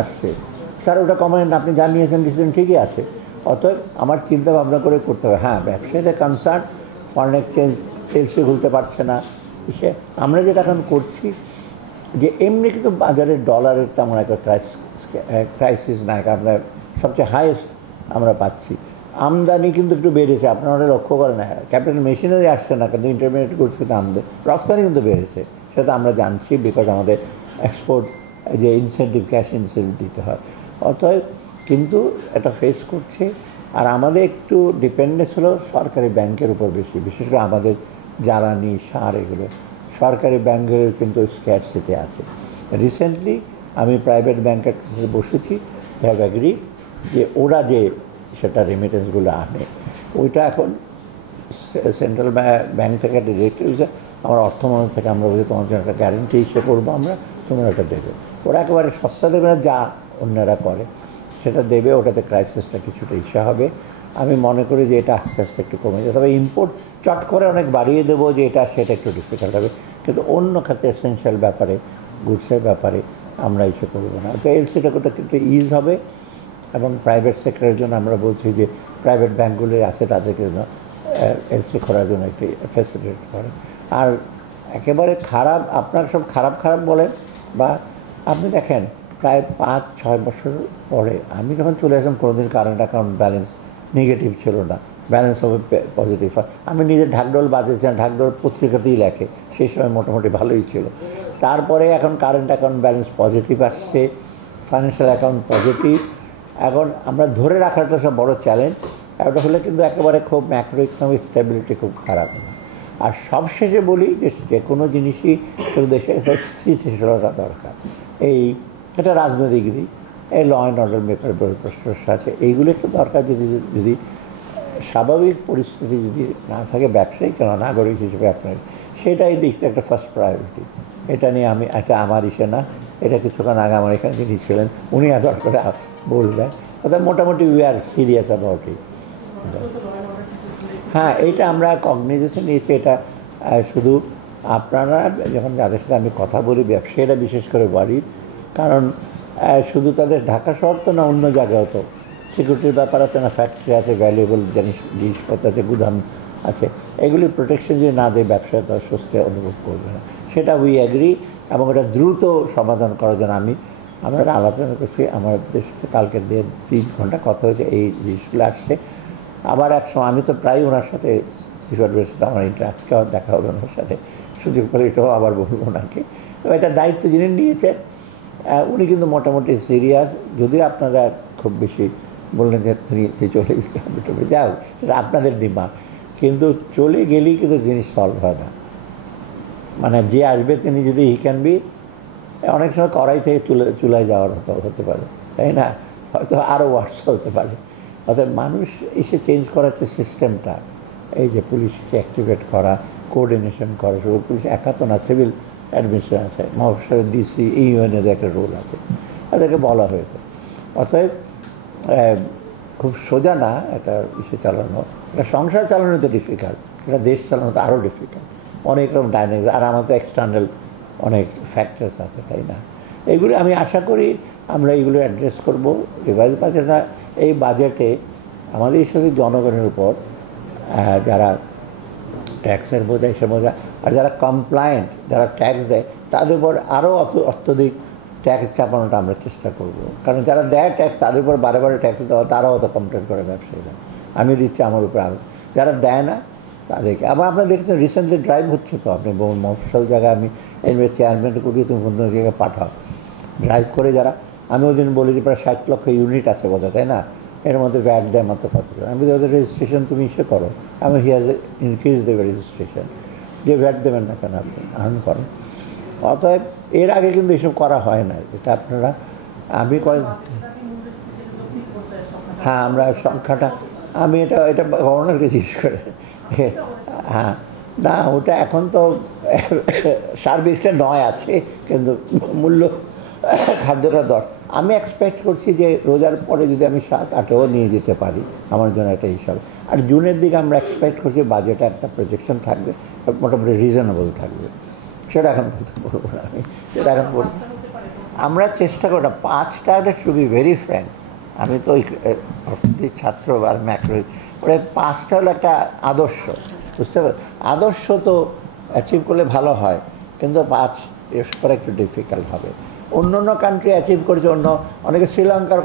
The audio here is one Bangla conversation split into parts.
আসছে স্যার ওটা কমেন আপনি জানিয়েছেন ডিসিশন ঠিকই আছে। অতএব আমার চিন্তা ভাবনা করে করতে হবে। হ্যাঁ, ব্যবসায়ীদের কনসার্ন ফরেন এক্সচেঞ্জ এলসি খুলতে পারছে না। সে আমরা যেটা এখন করছি যে এমনি কিন্তু বাজারে ডলারের তেমন একটা ক্রাইসিস নাই, আমরা সবচেয়ে হাইয়েস্ট আমরা পাচ্ছি। আমদানি কিন্তু একটু বেড়েছে, আপনারা লক্ষ্য করেন না, ক্যাপিটাল মেশিনারি আসছে না কিন্তু ইন্টারমিডিয়েট গুডস কিন্তু আমদানি রফতানি কিন্তু বেড়েছে, সেটা আমরা জানছি বিকজ আমাদের এক্সপোর্ট যে ইনসেন্টিভ ক্যাশ ইনসেন্টিভ দিতে হয়। অতএব কিন্তু এটা ফেস করছে। আর আমাদের একটু ডিপেন্ডেন্স হলো সরকারি ব্যাংকের উপর বেশি, বিশেষ করে আমাদের জ্বালানি সার এগুলো সরকারি ব্যাংকের কিন্তু স্ক্যারসিটি আছে। রিসেন্টলি আমি প্রাইভেট ব্যাংকের সাথে বসেছি, হ্যাভ অ্যাগ্রি যে ওরা যে সেটা রেমিটেন্সগুলো আনে ওইটা এখন সেন্ট্রাল ব্যাংক থেকে একটা ডিরেক্টিভ আমার অর্থমন্ত্রণ থেকে আমরা বলি তোমার জন্য একটা গ্যারেন্টি ইস্যু করবো, আমরা তোমরা এটা দেবে। ওরা একেবারে সস্তা দেবে না, যা অন্যরা করে সেটা দেবে, ওটাতে ক্রাইসিসটা কিছুটা ইস্যু হবে। আমি মনে করি যে এটা আস্তে আস্তে একটু কমে যাবে, তবে ইম্পোর্ট চট করে অনেক বাড়িয়ে দেবো যে এটা সেটা একটু ডিফিকাল্ট হবে, কিন্তু অন্য খাতে এসেন্সিয়াল ব্যাপারে গুডসের ব্যাপারে আমরা ইস্যু করবো না। তো এলসিটা ওটা কিন্তু ইজ হবে। এবং প্রাইভেট সেক্টরের জন্য আমরা বলছি যে প্রাইভেট ব্যাঙ্কগুলি আছে তাদেরকে এলসি করার জন্য একটি ফ্যাসিলিটেট করে। আর একেবারে খারাপ আপনার সব খারাপ খারাপ বলেন, বা আপনি দেখেন প্রায় 5-6 বছর পরে আমি যখন চলে আসলাম কোনোদিন কারেন্ট অ্যাকাউন্ট ব্যালেন্স নেগেটিভ ছিল না, ব্যালেন্স হবে পজিটিভ। আমি নিজে ঢাকডোল বাজিয়েছিলাম, ঢাকডোল পত্রিকাতেই লেখে, সেই সময় মোটামুটি ভালোই ছিল। তারপরে এখন কারেন্ট অ্যাকাউন্ট ব্যালেন্স পজিটিভ আসছে, ফাইন্যান্সিয়াল অ্যাকাউন্ট পজিটিভ। এখন আমরা ধরে রাখাটা সব বড় চ্যালেঞ্জ। এটা হলে কিন্তু একেবারে খুব ম্যাক্রো ইকোনমিক স্টেবিলিটি খুব খারাপ না। আর সবশেষে বলি যে কোনো জিনিসই দেশে স্থিতিশীলতা দরকার। এটা রাজনৈতিক দিক, এই ল অ্যান্ড অর্ডার ব্যাপারে প্রশ্ন আছে, এইগুলো একটু দরকার। যদি স্বাভাবিক পরিস্থিতি যদি না থাকে, ব্যবসায়ী কেন নাগরিক হিসেবে আপনার সেটাই দিকটা একটা ফার্স্ট প্রায়োরিটি। এটা নিয়ে এটা আমার ইসে না, এটা কিছুক্ষণ আগে আমার এখানে যিনি ছিলেন উনি এত করে বললেন, অর্থাৎ মোটামুটি we are serious about it. হ্যাঁ, এইটা আমরা কগনিজেশন নিয়েছি। এটা শুধু আপনারা যখন যাদের সাথে আমি কথা বলি ব্যবসায়ীরা বিশেষ করে বাড়ি, কারণ শুধু তাদের ঢাকা শহর তো না, অন্য জায়গাও তো সিকিউরিটির ব্যাপার আছে না, ফ্যাক্টরি আছে, ভ্যালুয়েবল জিনিসপত্র আছে, গুদাম আছে, এগুলি প্রোটেকশন যদি না দেয় ব্যবসায় তারা স্বস্তি অনুভব করবে না। সেটা উই অ্যাগ্রি। এবং এটা দ্রুত সমাধান করার জন্য আমরা আলোচনা করছি। আমার সাথে কালকে 1.5-3 ঘন্টা কথা হয়েছে, এই জিনিসগুলো আসছে। আবার এক সময় আমি তো প্রায় ওনার সাথে শিশুদের সাথে আমার আজকে দেখা হবে ওনার সাথে, সুযোগ পেলে এটাও আবার বলবো ওনাকে। এটা দায়িত্ব যিনি নিয়েছেন উনি কিন্তু মোটামুটি সিরিয়াস। যদি আপনারা খুব বেশি বললেন যে তুমি চলে যেতে যাও, সেটা আপনাদের ডিমান্ড, কিন্তু চলে গেলেই কিন্তু জিনিস সলভ হয় না। মানে যে আসবে তিনি যদি হি ক্যান বি অনেক সময় কড়াই থেকে চুলায় যাওয়ার হতে পারে, তাই না, হয়তো আরও ওয়ার্স হতে পারে। অর্থাৎ মানুষ এসে চেঞ্জ করার যে সিস্টেমটা, এই যে পুলিশকে অ্যাক্টিভেট করা, কোঅর্ডিনেশন করা, শুধু পুলিশ একা তো না, সিভিল অ্যাডমিনিস্ট্রেশন আছে, মহারাষ্ট্রের ডিসি, এই ইউএনের একটা রোল আছে, তাদেরকে বলা হয়েছে। অতএব খুব সোজা না একটা ইসে চালানো, এটা সংসার চালানো তো ডিফিকাল্ট, এটা দেশ চালানো তো আরও ডিফিকাল্ট, অনেক রকম ডাইনামিক্স, আর আমাদের এক্সটার্নাল অনেক ফ্যাক্টরস আছে, তাই না। এইগুলো আমি আশা করি আমরা এইগুলো অ্যাড্রেস করবো রিভাইজ বাজেটটা। এই বাজেটে আমাদের সাথে জনগণের উপর যারা ট্যাক্সের বোঝা, এসে বোঝা, আর যারা কমপ্লায়েন্ট, যারা ট্যাক্স দেয় তাদের উপর আরও অত্যধিক ট্যাক্স চাপানোটা আমরা চেষ্টা করব। কারণ যারা দেয় ট্যাক্স তাদের উপর বারে বারে ট্যাক্স দেওয়া, তারাও তো কমপ্লেন করে ব্যবসায়ীরা, আমি দিচ্ছি আমার উপর। যারা দেয় না তাদেরকে আবার আপনারা দেখছেন রিসেন্টলি ড্রাইভ হচ্ছে, তো আপনি মফস্বল জায়গায় আমি চেয়ারম্যানকে করিয়ে তুমি অন্য জায়গায় পাঠাও, ড্রাইভ করে যারা, আমি ওই দিন বলি যে প্রায় 60 লক্ষ ইউনিট আছে বোধ হয়, তাই না, এর মধ্যে ভ্যাট দেয় মাত্র কত। আমি ওদের রেজিস্ট্রেশন তুমি ইসে করো, আমি হিয়াজ ইনক্রিজ দেবে রেজিস্ট্রেশন, যে ভ্যাট দেবেন না কেন আপনি আর্ন করেন। অতএব এর আগে কিন্তু এসব করা হয় না, এটা আপনারা আমি হ্যাঁ, আমরা সংখ্যাটা আমি এটা গভর্নরকে জিজ্ঞেস করে, হ্যাঁ না ওটা এখন তো সার্ভিসটা 9 আছে, কিন্তু মূল্য খাদ্যটা 10। আমি এক্সপেক্ট করছি যে রোজার পরে যদি আমি 7-8ও নিয়ে যেতে পারি, আমার জন্য একটা হিসাব। আর জুনের দিকে আমরা এক্সপেক্ট করছি বাজেটে একটা প্রজেকশন থাকবে, মোটামুটি রিজনেবল থাকবে। সেটা এখন বলতে বলবো না আমি, সেটা এখন বলবো আমরা চেষ্টা করি না 5টা টু বি ভেরি ফ্র্যাঙ্ক, আমি তো ওই অর্থনীতির ছাত্র আর ম্যাক্রো, ওরা 5টা হলো একটা আদর্শ, বুঝতে পার, আদর্শ তো অ্যাচিভ করলে ভালো হয়, কিন্তু 5 এর করা একটু ডিফিকাল্ট হবে। অন্য অন্য কান্ট্রি অ্যাচিভ করেছে, অনেকে শ্রীলঙ্কার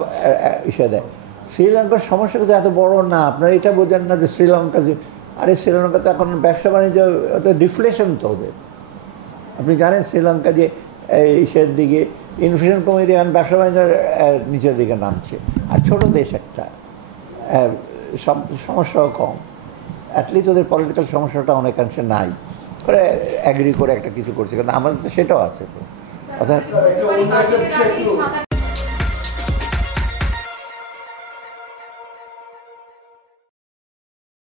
ইসে দেয়। শ্রীলঙ্কার সমস্যা কিন্তু এত বড় না, আপনারা এটা বোঝেন না যে শ্রীলঙ্কা যে, আরে শ্রীলঙ্কা তো এখন ব্যবসা বাণিজ্য ডিফ্লেশন তো ওদের। আপনি জানেন শ্রীলঙ্কা যে ইসের দিকে ইনফ্লেশন কমে দিয়ে এখন ব্যবসা বাণিজ্য নিচের দিকে নামছে, আর ছোট দেশ একটা, সব সমস্যাও কম, অ্যাটলিস্ট ওদের পলিটিক্যাল সমস্যাটা অনেকাংশে নাই, করে অ্যাগ্রি করে একটা কিছু করছে, কিন্তু আমাদের তো সেটাও আছে তো। অর্থাৎ